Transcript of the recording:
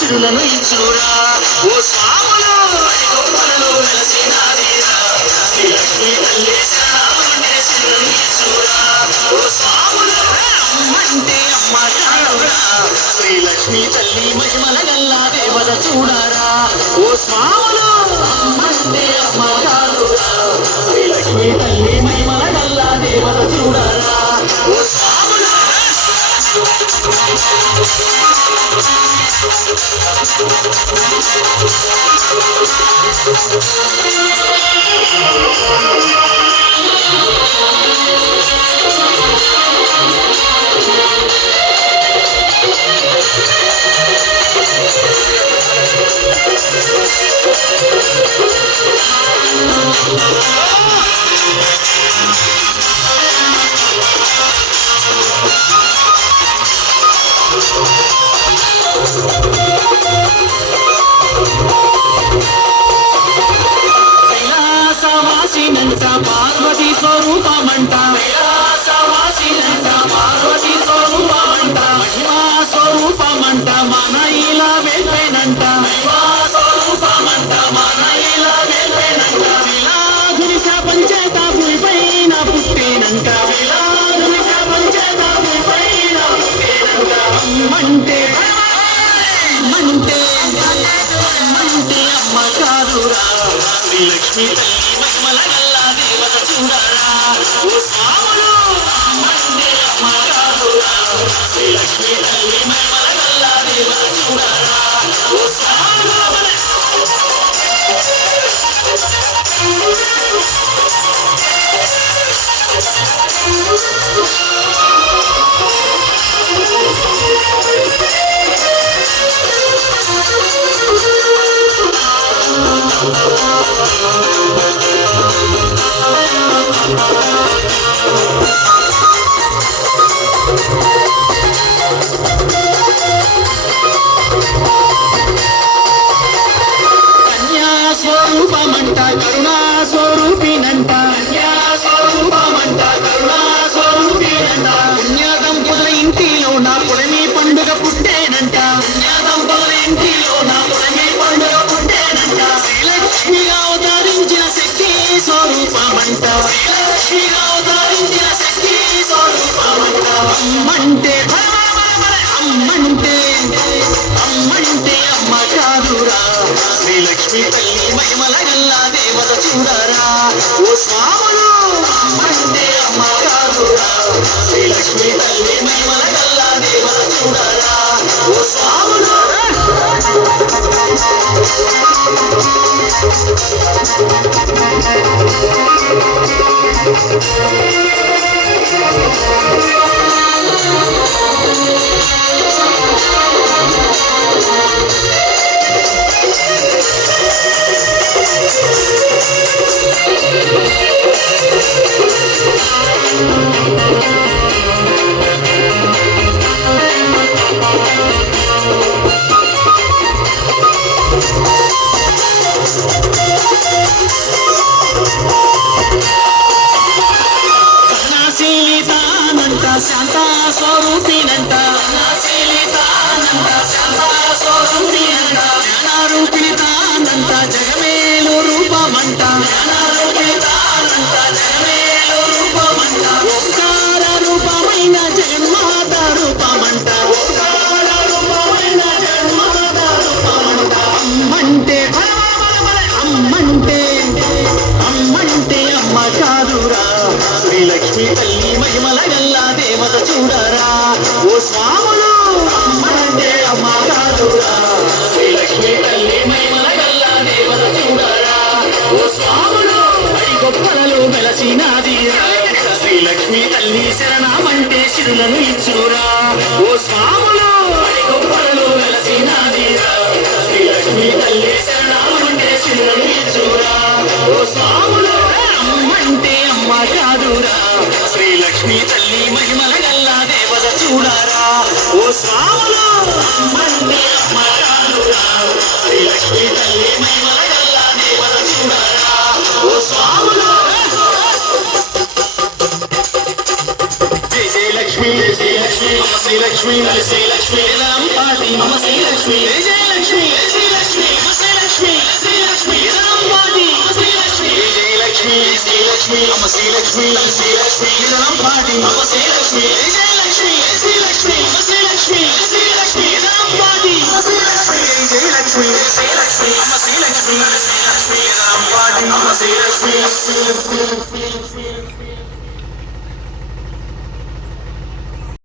సిరులను ఇచ్చురా ఓ స్వాములు గొప్పలలో వెలసినాదిరా శ్రీ లక్ష్మీ తల్లి శరణమంటే సిరులను ఇచ్చురా ఓ స్వాములు అమ్మంటే అమ్మ కానురా శ్రీ లక్ష్మీ తల్లి మహిమల గల్లా దేవత చూడరా ఓ స్వాములు అమ్మంటే అమ్మ కానురా శ్రీ లక్ష్మీ తల్లి మహిమల గల్లా దేవత చూడరా ఓ స్వాములు కైలాసవాసినంత పార్వతి స్వరూపమంట కైలాసవాసినంత పార్వతి స్వరూపమంట మహిమా స్వరూపమంట మన ఇలా వెళ్ళేనంట మహిమా స్వరూపమంట మన ఇలా వెళ్ళేనంట శిలాధుని శాపం చేత భూమిపైన పుట్టేనంట శిలాధుని శాపం చేత భూమిపైన పుట్టేనంట అమ్మంటే అమ్మంటే అమ్మ కాదురా శ్రీ లక్ష్మీ తల్లి మహిమల గల్లా దేవత చూడరా ఓ స్వాములు అమ్మంటే అమ్మ కాదురా శ్రీ లక్ష్మీ తల్లి మహిమల గల్లా దేవత చూడరా ఓ స్వాములు స్వరూపమంట కరుణా స్వరూపినంట స్వరూపమంట కరుణా స్వరూపినంట పుణ్యదంపుల ఇంటిలో నా పుడమి పండుగ పుట్టేనంట పుణ్యదంపుల ఇంటిలో నా పుడమి పండుగ పుట్టేనంట శ్రీలక్ష్మిగా అవతరించిన శక్తి స్వరూపమంట శ్రీలక్ష్మిగా అవతరించిన శక్తి స్వరూపమంట అమ్మంటే అమ్మంటే అమ్మ కాదురా శ్రీ లక్ష్మీ తల్లి మహిమల గల్లా దేవత చూడరా ఓ స్వాములు అమ్మంటే అమ్మ కాదురా శ్రీ లక్ష్మీ తల్లి మహిమల గల్లా దేవత చూడరా ఓ స్వాములు శాంత స్వరూపినంట శాంత స్వరూపినంట జ్ఞానరూపిణి తానంట జగమేలు రూపమంట జ్ఞానరూపిణి తానంట జగమేలు రూపమంట ఓంకార రూపమైన జగన్మాత రూపమంట ఓంకార రూపమైన జగన్మాత రూపమంట అమ్మంటే అమ్మ కాదురా శ్రీ లక్ష్మీ తల్లి మహిమల గల్లా దేవత చూడరా ఓ స్వాములు అమ్మంటే అమ్మ కాదురా శ్రీ లక్ష్మీ తల్లి మహిమల గల్లా దేవత చూడరా ఓ స్వాములు గొప్పలలో వెలసినాదిరా శ్రీ లక్ష్మీ తల్లి శరణమంటే సిరులను ఇచ్చురా ఓ స్వాములు గొప్పలలో వెలసినాదిరా శ్రీ లక్ష్మీ తల్లి శరణమంటే సిరులను ఇచ్చురా ఓ స్వాములు అమ్మంటే అమ్మ కాదురా శ్రీ లక్ష్మీ తల్లి మహిమల గల్లా దేవత చూడరా ఓ స్వాములు అమ్మంటే అమ్మ కాదురా శ్రీ లక్ష్మీ తల్లి మహిమల గల్లా దేవత చూడరా ఓ స్వాములు జయ జయ లక్ష్మీ శ్రీలక్ష్మి శ్రీలక్ష్మి ఇదనం పాటి అమ్మ శ్రీలక్ష్మి జయలక్ష్మి శ్రీలక్ష్మి అమ్మ శ్రీలక్ష్మి శ్రీలక్ష్మి ఇదనం పాటి అమ్మ శ్రీలక్ష్మి జయలక్ష్మి శ్రీలక్ష్మి అమ్మ శ్రీలక్ష్మి శ్రీలక్ష్మి ఇదనం పాటి అమ్మ శ్రీలక్ష్మి జయలక్ష్మి శ్రీలక్ష్మి అమ్మ శ్రీలక్ష్మి శ్రీలక్ష్మి ఇదనం పాటి అమ్మ శ్రీలక్ష్మి జయలక్ష్మి శ్రీలక్ష్మి అమ్మ శ్రీలక్ష్మి శ్రీలక్ష్మి ఇదనం పాటి అమ్మ శ్రీలక్ష్మి